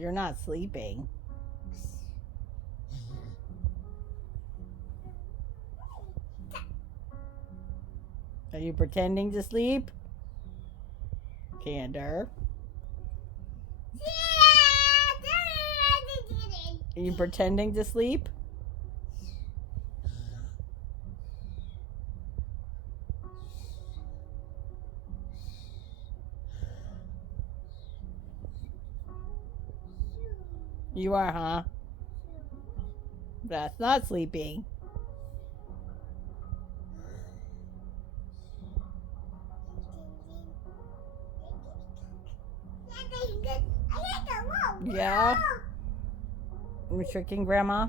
You're not sleeping. Are you pretending to sleep? Candor. Are you pretending to sleep? You are, huh? That's not sleeping. Yeah? You tricking Grandma?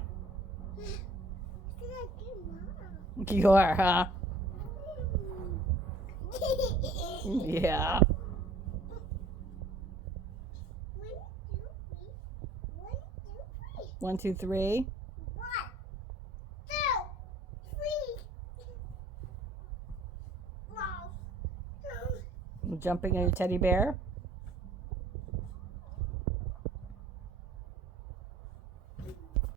You are, huh? Yeah. 1, 2, 3. Jumping on your teddy bear?